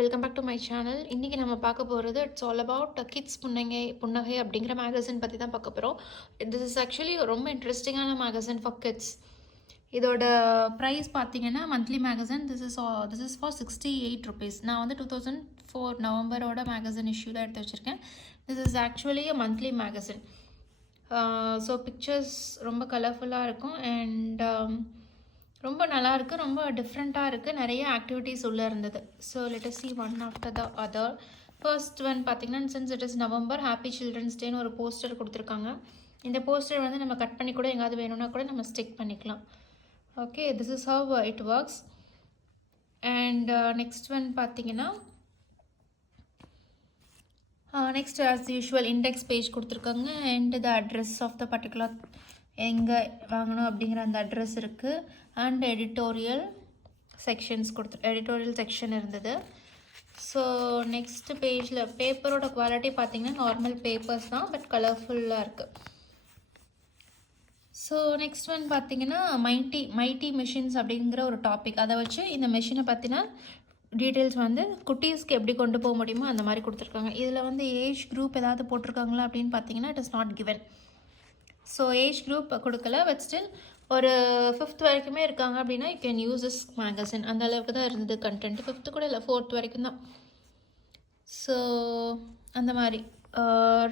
Welcome back to my channel. இன்றைக்கி நம்ம பார்க்க போகிறது இட்ஸ் ஆல் அபவுட் கிட்ஸ் புன்னகை அப்படிங்கிற மேகசின் பற்றி தான் பார்க்க போகிறோம். திஸ் இஸ் ஆக்சுவலி ரொம்ப இன்ட்ரெஸ்டிங்கான மேகசின் ஃபார் கிட்ஸ். இதோட ப்ரைஸ் பார்த்தீங்கன்னா monthly magazine this is for 68 rupees. நான் வந்து 2004 நவம்பரோட மேகசின் இஷ்யூ தான் எடுத்து வச்சுருக்கேன். This is actually a monthly magazine. So pictures ரொம்ப கலர்ஃபுல்லாக இருக்கும் அண்ட் ரொம்ப நல்லா இருக்குது, ரொம்ப டிஃப்ரெண்ட்டாக இருக்குது. நிறைய ஆக்டிவிட்டீஸ் உள்ளே இருந்தது. So let us see one after the other. First one பார்த்தீங்கன்னா since it is November happy children's டேன்னு ஒரு போஸ்டர் கொடுத்துருக்காங்க. இந்த போஸ்டர் வந்து நம்ம கட் பண்ணி கூட எங்காவது வேணும்னா கூட நம்ம ஸ்டிக் பண்ணிக்கலாம். Okay, this is how it works. And next one பார்த்தீங்கன்னா next as usual index page கொடுத்துருக்காங்க and the address of the particular எங்கே வாங்கணும் அப்படிங்கிற அந்த அட்ரஸ் இருக்குது. அண்ட் எடிட்டோரியல் செக்ஷன் இருந்தது. ஸோ நெக்ஸ்ட் பேஜில் பேப்பரோட குவாலிட்டி பார்த்திங்கன்னா நார்மல் பேப்பர்ஸ் தான், பட் கலர்ஃபுல்லாக இருக்குது. ஸோ நெக்ஸ்ட் ஒன் பார்த்திங்கன்னா மைட்டி மிஷின்ஸ் அப்படிங்கிற ஒரு டாபிக். அதை வச்சு இந்த மிஷினை பற்றின டீட்டெயில்ஸ் வந்து குட்டீஸ்க்கு எப்படி கொண்டு போக முடியுமோ அந்த மாதிரி கொடுத்துருக்காங்க. இதில் வந்து ஏஜ் குரூப் ஏதாவது போட்டிருக்காங்களா அப்படின்னு பார்த்தீங்கன்னா it is not given. So age group கொடுக்கல, பட் ஸ்டில் ஒரு 5th வரைக்குமே இருக்காங்க அப்படின்னா you can use this magazine. அந்த அளவுக்கு தான் இருந்தது கண்டென்ட். 5th கூட இல்லை, 4th வரைக்கும் தான். ஸோ அந்த மாதிரி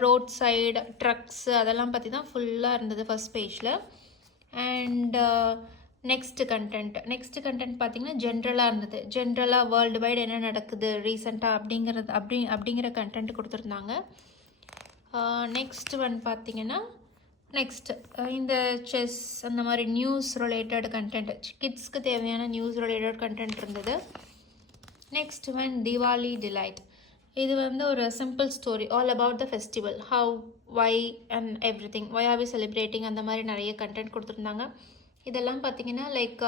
ரோட் சைடு ட்ரக்ஸு அதெல்லாம் பற்றி தான் ஃபுல்லாக இருந்தது ஃபஸ்ட் பேஜில். அண்ட் நெக்ஸ்ட் கண்டென்ட் பார்த்திங்கன்னா ஜென்ரலாக இருந்தது. ஜென்ரலாக வேர்ல்டு வைடு என்ன நடக்குது ரீசெண்டாக அப்படிங்கிற கண்டென்ட் கொடுத்துருந்தாங்க. நெக்ஸ்ட் ஒன் பார்த்திங்கன்னா இந்த செஸ் அந்த மாதிரி நியூஸ் ரிலேட்டட் கண்டென்ட், கிட்ஸ்க்கு தேவையான நியூஸ் ரிலேட்டட் கண்டென்ட் இருந்தது. Next one Diwali delight. இது வந்து ஒரு simple story all about the festival, how, why and everything, why are we celebrating, அந்த மாதிரி நிறைய கண்டென்ட் கொடுத்துருந்தாங்க. இதெல்லாம் பார்த்திங்கன்னா லைக்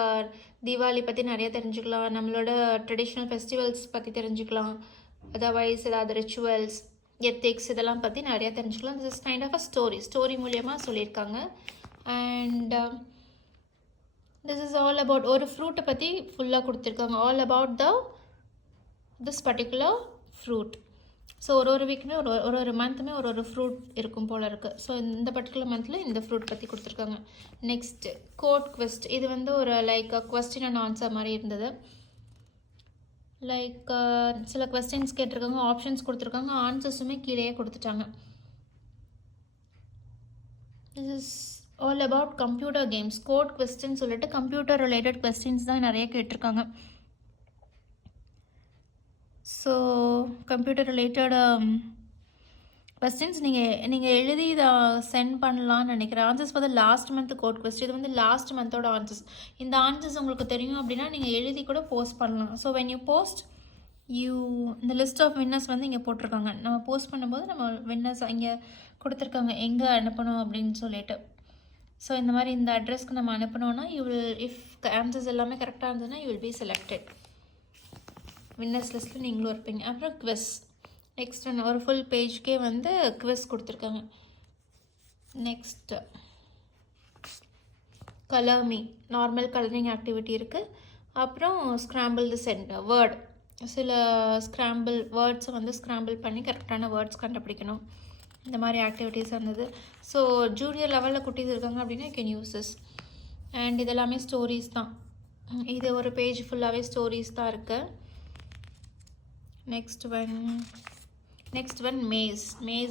தீபாவளி பற்றி நிறைய தெரிஞ்சுக்கலாம், நம்மளோட ட்ரெடிஷ்னல் ஃபெஸ்டிவல்ஸ் பற்றி தெரிஞ்சுக்கலாம், அதர்வைஸ் ஏதாவது ரிச்சுவல்ஸ், எத்திக்ஸ் இதெல்லாம் பற்றி நிறையா தெரிஞ்சுக்கலாம். This is kind of a story மூலியமாக சொல்லியிருக்காங்க. And this is all about ஒரு ஃப்ரூட்டை பற்றி ஃபுல்லாக கொடுத்துருக்காங்க, all about this particular fruit. So ஒரு வீக்குமே ஒரு மந்த்துமே ஒரு ஃப்ரூட் இருக்கும் போல் இருக்குது. ஸோ இந்த பர்டிகுலர் மந்தில் இந்த ஃப்ரூட் பற்றி கொடுத்துருக்காங்க. Next code quest. இது வந்து ஒரு லைக் கொஸ்டின் அண்ட் ஆன்சர் மாதிரி இருந்தது. லைக் சில கொஸ்டின்ஸ் கேட்டிருக்காங்க, ஆப்ஷன்ஸ் கொடுத்துருக்காங்க, ஆன்சர்ஸுமே கீழேயே கொடுத்துட்டாங்க. This is all about computer games. Code question சொல்லிட்டு கம்ப்யூட்டர் ரிலேட்டட் கொஸ்டின்ஸ் தான் நிறைய கேட்டிருக்காங்க. ஸோ கம்ப்யூட்டர் ரிலேட்டட் கொஸ்டின்ஸ் நீங்கள் எழுதி இதை சென்ட் பண்ணலான்னு நினைக்கிறேன். Answers for the last month code question. இது வந்து லாஸ்ட் மந்தோட ஆன்சர்ஸ். இந்த ஆன்சர்ஸ் உங்களுக்கு தெரியும் அப்படின்னா நீங்கள் எழுதி கூட போஸ்ட் பண்ணலாம். ஸோ வென் யூ போஸ்ட் இந்த லிஸ்ட் ஆஃப் வின்னர்ஸ் வந்து இங்கே போட்டிருக்காங்க. நம்ம போஸ்ட் பண்ணும்போது நம்ம வின்னர்ஸ் இங்கே கொடுத்துருக்காங்க எங்கே அனுப்பணும் அப்படின்னு சொல்லிட்டு. ஸோ இந்த மாதிரி இந்த அட்ரஸ்க்கு நம்ம அனுப்பினோன்னா இஃப் ஆன்சர்ஸ் எல்லாமே கரெக்டாக இருந்ததுன்னா you will be selected. Winners லிஸ்ட்டில் நீங்களும் இருப்பீங்க. அப்புறம் குவிஸ். நெக்ஸ்ட் ஒரு ஃபுல் பேஜ்க்கே வந்து குவிஸ் கொடுத்துருக்காங்க. Next colour me, normal colouring activity இருக்குது. அப்புறம் ஸ்க்ராம்பிள் தி சென்டர் வேர்ட், சில வேர்ட்ஸை வந்து ஸ்க்ராம்பிள் பண்ணி கரெக்டான வேர்ட்ஸ் கண்டுபிடிக்கணும். இந்த மாதிரி ஆக்டிவிட்டீஸ் இருந்தது. ஸோ ஜூனியர் லெவலில் குட்டீஸ் இருக்காங்க அப்படின்னா you can use this. And இது எல்லாமே ஸ்டோரிஸ் தான். இது ஒரு பேஜ் ஃபுல்லாகவே ஸ்டோரிஸ் தான் இருக்குது. நெக்ஸ்ட் ஒன் மேஸ்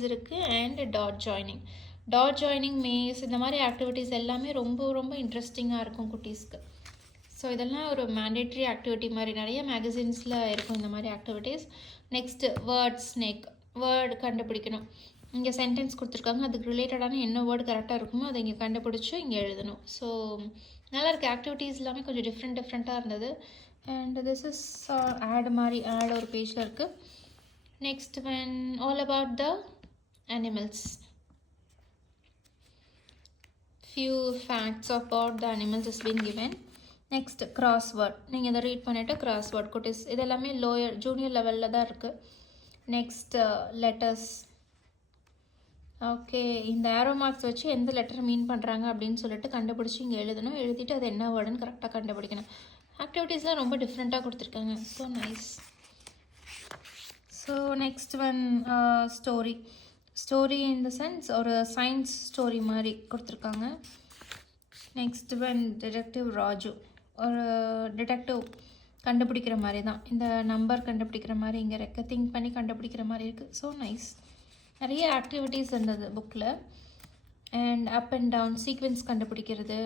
இருக்குது அண்ட் டாட் ஜாயினிங் மேஸ் இந்த மாதிரி ஆக்டிவிட்டீஸ் எல்லாமே ரொம்ப ரொம்ப இன்ட்ரெஸ்டிங்காக இருக்கும் குட்டீஸ்க்கு. ஸோ இதெல்லாம் ஒரு மேண்டேட்ரி ஆக்டிவிட்டி மாதிரி நிறைய மேகசின்ஸில் இருக்கும் இந்த மாதிரி ஆக்டிவிட்டீஸ். நெக்ஸ்ட்டு வேர்ட் கண்டுபிடிக்கணும். இங்கே சென்டென்ஸ் கொடுத்துருக்காங்க, அதுக்கு ரிலேட்டடான என்ன வேர்டு கரெக்டாக இருக்குமோ அதை இங்கே கண்டுபிடிச்சி இங்கே எழுதணும். ஸோ நல்லா இருக்குது. ஆக்டிவிட்டீஸ் எல்லாமே கொஞ்சம் டிஃப்ரெண்ட்டாக இருந்தது. அண்ட் திஸ் இஸ் ஆட் ஒரு பேஜில் இருக்குது. Next one all about the animals. Few facts about the animals is been given. Next crossword. நீங்கள் இதை ரீட் பண்ணிவிட்டு கிராஸ்வேர்ட் குட்டீஸ் இது எல்லாமே ஜூனியர் லெவலில் தான் இருக்குது. Next letters. ஓகே, இந்த ஏரோ மார்க்ஸ் வச்சு எந்த லெட்டர் மீன் பண்ணுறாங்க அப்படின்னு சொல்லிட்டு கண்டுபிடிச்சி இங்கே எழுதணும். எழுதிட்டு அது என்ன வேர்டுன்னு கரெக்டாக கண்டுபிடிக்கணும். ஆக்டிவிட்டீஸ்லாம் ரொம்ப டிஃப்ரெண்ட்டாக கொடுத்துருக்காங்க. So nice. So next one story in the sense ஒரு சயின்ஸ் ஸ்டோரி மாதிரி கொடுத்துருக்காங்க. நெக்ஸ்ட் ஒன் டிடெக்டிவ் ராஜு, ஒரு டிடெக்டிவ் கண்டுபிடிக்கிற மாதிரி தான். இந்த நம்பர் கண்டுபிடிக்கிற மாதிரி இங்கே இருக்க, திங்க் பண்ணி கண்டுபிடிக்கிற மாதிரி இருக்குது. So nice. நிறைய ஆக்டிவிட்டீஸ் இருந்தது புக்கில். And up and down sequence கண்டுபிடிக்கிறது.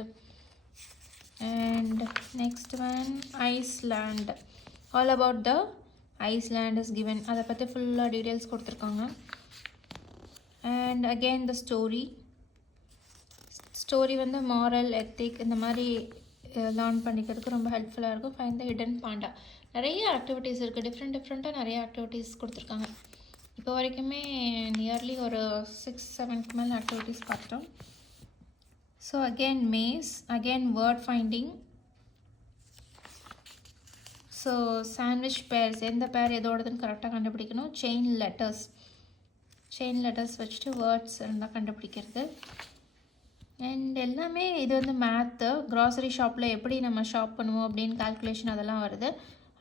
And next one island, all about the island is given, அதை பற்றி ஃபுல்லாக டீட்டெயில்ஸ் கொடுத்துருக்காங்க. அண்ட் அகெயின் த ஸ்டோரி வந்து மாரல் எத்திக் இந்த மாதிரி லேர்ன் பண்ணிக்கிறதுக்கு ரொம்ப ஹெல்ப்ஃபுல்லாக இருக்கும். ஃபைண்ட் த ஹிடன் பாண்டா, நிறைய ஆக்டிவிட்டீஸ் இருக்குது, டிஃப்ரெண்ட்டாக நிறைய ஆக்டிவிட்டீஸ் கொடுத்துருக்காங்க. இப்போ வரைக்குமே நியர்லி ஒரு 6-7க்கு மேலே ஆக்டிவிட்டீஸ் பார்த்தோம். So again maze, again word finding. So sandwich pairs, எந்த பேர் எதோடதுன்னு கரெக்டாக கண்டுபிடிக்கணும். செயின் லெட்டர்ஸ் வச்சுட்டு வேர்ட்ஸ் இருந்தால் கண்டுபிடிக்கிறது. அண்ட் எல்லாமே இது வந்து மேத்து, க்ராசரி ஷாப்பில் எப்படி நம்ம ஷாப் பண்ணுவோம் அப்படின்னு கால்குலேஷன் அதெல்லாம் வருது.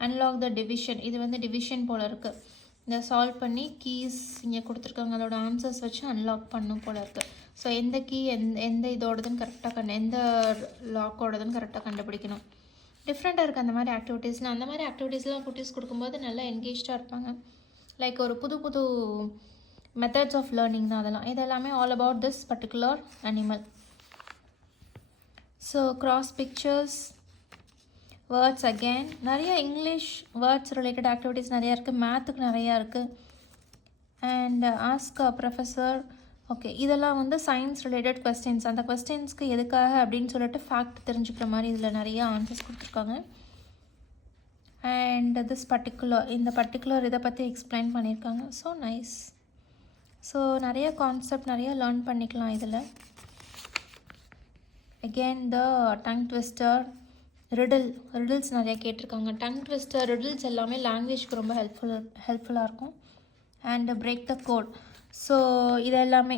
அன்லாக் த டிவிஷன், இது வந்து டிவிஷன் போல் இருக்குது. இதை சால்வ் பண்ணி கீஸ் இங்கே கொடுத்துருக்காங்க, அதோட ஆன்சர்ஸ் வச்சு அன்லாக் பண்ணும் போல் இருக்குது. ஸோ எந்த கீ எந்த இதோடதுன்னு கரெக்டாக எந்த லாக்கோடதுன்னு கரெக்டாக கண்டுபிடிக்கணும். டிஃப்ரெண்ட்டாக இருக்குது அந்த மாதிரி ஆக்டிவிட்டீஸ்னால். அந்த மாதிரி ஆக்டிவிட்டீஸ்லாம் குட்டீஸ் கொடுக்கும்போது நல்லா என்கேஜாக இருப்பாங்க. லைக் ஒரு புது மெத்தட்ஸ் ஆஃப் லேர்னிங் தான் அதெல்லாம். இதெல்லாமே all about this particular animal. So cross pictures, words, again நிறைய இங்கிலீஷ் வேர்ட்ஸ் ரிலேட்டட் ஆக்டிவிட்டீஸ் நிறையா இருக்குது. மேத்துக்கு நிறையா இருக்குது. அண்ட் ஆஸ்க் ப்ரொஃபஸர், ஓகே இதெல்லாம் வந்து சயின்ஸ் ரிலேட்டட் கொஸ்டின்ஸ். அந்த கொஸ்டின்ஸ்க்கு எதுக்காக அப்படின்னு சொல்லிட்டு ஃபேக்ட் தெரிஞ்சுக்கிற மாதிரி இதில் நிறைய ஆன்சர்ஸ் கொடுத்துருக்காங்க. அண்ட் இந்த பர்டிகுலர் இதை பற்றி எக்ஸ்பிளைன் பண்ணியிருக்காங்க. So nice. ஸோ நிறைய கான்செப்ட் நிறைய லேர்ன் பண்ணிக்கலாம் இதில். Again the tongue twister, riddles நிறைய கேட்டிருக்காங்க. டங் ட்விஸ்டர், ரிடில்ஸ் எல்லாமே லாங்குவேஜ்க்கு ரொம்ப ஹெல்ப்ஃபுல்லாக இருக்கும். And break the code, so இது எல்லாமே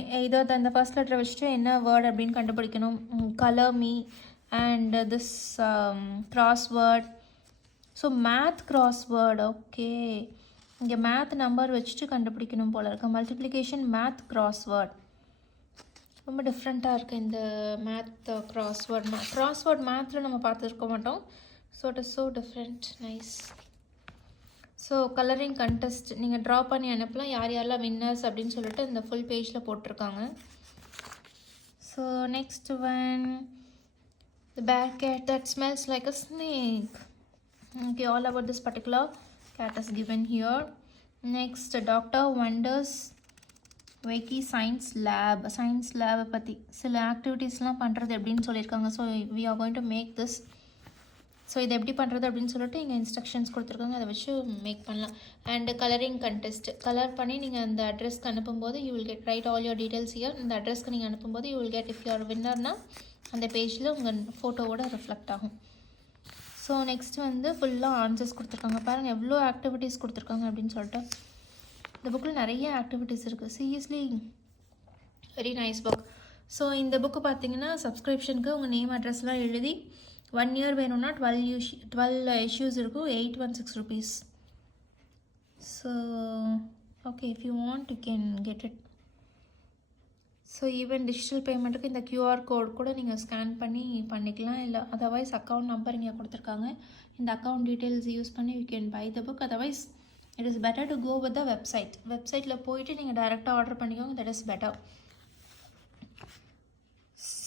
அந்த ஃபர்ஸ்ட் லெட்டரை வச்சுட்டு என்ன வேர்ட் அப்படின்னு கண்டுபிடிக்கணும். Colour me and this crossword. So math crossword, okay இங்கே மேத் நம்பர் வச்சுட்டு கண்டுபிடிக்கணும் போல் இருக்கு. மல்டிப்ளிகேஷன் மேத் கிராஸ்வேர்ட் ரொம்ப டிஃப்ரெண்ட்டாக இருக்குது. இந்த மேத் கிராஸ்வேர்ட் மேத்தில் நம்ம பார்த்துருக்க மாட்டோம். So it is so different, nice. So colouring contest நீங்கள் ட்ரா பண்ணி அனுப்பலாம். யாரெல்லாம் வின்னர்ஸ் அப்படின்னு சொல்லிட்டு இந்த ஃபுல் பேஜில் போட்டிருக்காங்க. So next one the bad cat that smells like a snake. Okay, all about this particular cat is given here. Next, Dr. Wonders Wakey Science Lab பற்றி சில ஆக்டிவிட்டீஸ்லாம் பண்ணுறது எப்படின்னு சொல்லியிருக்காங்க. So we are going to make this. So இதை எப்படி பண்ணுறது அப்படின்னு சொல்லிட்டு இங்கே இன்ஸ்ட்ரக்ஷன்ஸ் கொடுத்துருக்காங்க, அதை வச்சு மேக் பண்ணலாம். அண்ட் கலரிங் கண்டெஸ்ட், கலர் பண்ணி நீங்கள் அந்த அட்ரஸ்க்கு அனுப்பும்போது you will get right all your details here. இந்த அட்ரஸ்க்கு நீங்கள் அனுப்பும்போது you will get, if you're வின்னர்னால் அந்த பேஜில் உங்கள் ஃபோட்டோவோட ரிஃப்ளெக்ட் ஆகும். ஸோ நெக்ஸ்ட் வந்து ஃபுல்லாக ஆன்சர்ஸ் கொடுத்துருக்காங்க. பாருங்கள் எவ்வளோ ஆக்டிவிட்டீஸ் கொடுத்துருக்காங்க அப்படின்னு சொல்லிட்டு. இந்த புக்கில் நிறைய ஆக்டிவிட்டீஸ் இருக்குது. Seriously very nice book. So இந்த புக்கு பார்த்தீங்கன்னா சப்ஸ்கிரிப்ஷனுக்கு உங்கள் நேம் அட்ரஸ்லாம் எழுதி 1 year வேணும்னா 12 issues இருக்கும், 816 rupees. So okay, if you want you can get it. So even digital பேமெண்ட்டுக்கு இந்த QR கோட் கூட நீங்கள் ஸ்கேன் பண்ணி பண்ணிக்கலாம். இல்லை அதர்வைஸ் அக்கௌண்ட் நம்பர் இங்கே கொடுத்துருக்காங்க. இந்த அக்கௌண்ட் டீட்டெயில்ஸ் யூஸ் பண்ணி you can buy the book. Otherwise it is better to go with the வெப்சைட்டில் போயிட்டு நீங்கள் டைரெக்டாக ஆர்டர் பண்ணிக்கோங்க. That is better.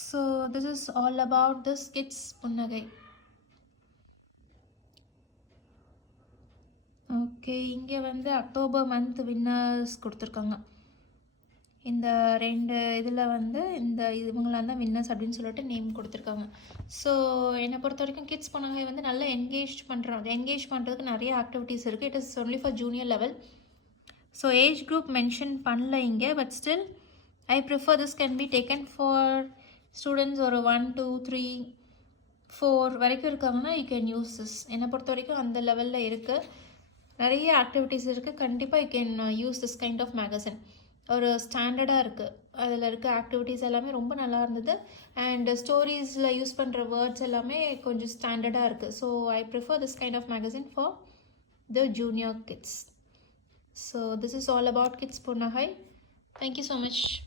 So this is all about this kids Punnagai. Okay, இங்கே வந்து அக்டோபர் மந்த் வின்னர்ஸ் கொடுத்துருக்காங்க. இந்த 2 இதில் வந்து இவங்களாம் தான் வின்னர்ஸ் அப்படின்னு சொல்லிட்டு நேம் கொடுத்துருக்காங்க. ஸோ என்னை பொறுத்த வரைக்கும் கிட்ஸ் புன்னகை வந்து நல்லா என்கேஜ் பண்ணுறதுக்கு நிறைய ஆக்டிவிட்டீஸ் இருக்குது. It is only for junior level. So age group mention பண்ணல இங்கே. But still I prefer this can be taken for students ஒரு 1, 2, 3, 4 வரைக்கும் இருக்காங்கன்னா யூ கேன் யூஸ் திஸ். என்னை பொறுத்த வரைக்கும் அந்த லெவலில் இருக்குது. நிறைய ஆக்டிவிட்டீஸ் இருக்குது. கண்டிப்பாக you can use this kind of magazine. ஒரு ஸ்டாண்டர்டாக இருக்குது. அதில் இருக்க ஆக்டிவிட்டீஸ் எல்லாமே ரொம்ப நல்லா இருந்தது. அண்ட் ஸ்டோரிஸில் யூஸ் பண்ணுற வேர்ட்ஸ் எல்லாமே கொஞ்சம் ஸ்டாண்டர்டாக இருக்குது. So I prefer this kind of magazine for the junior kids. So this is all about Kids Punahai. Thank you so much.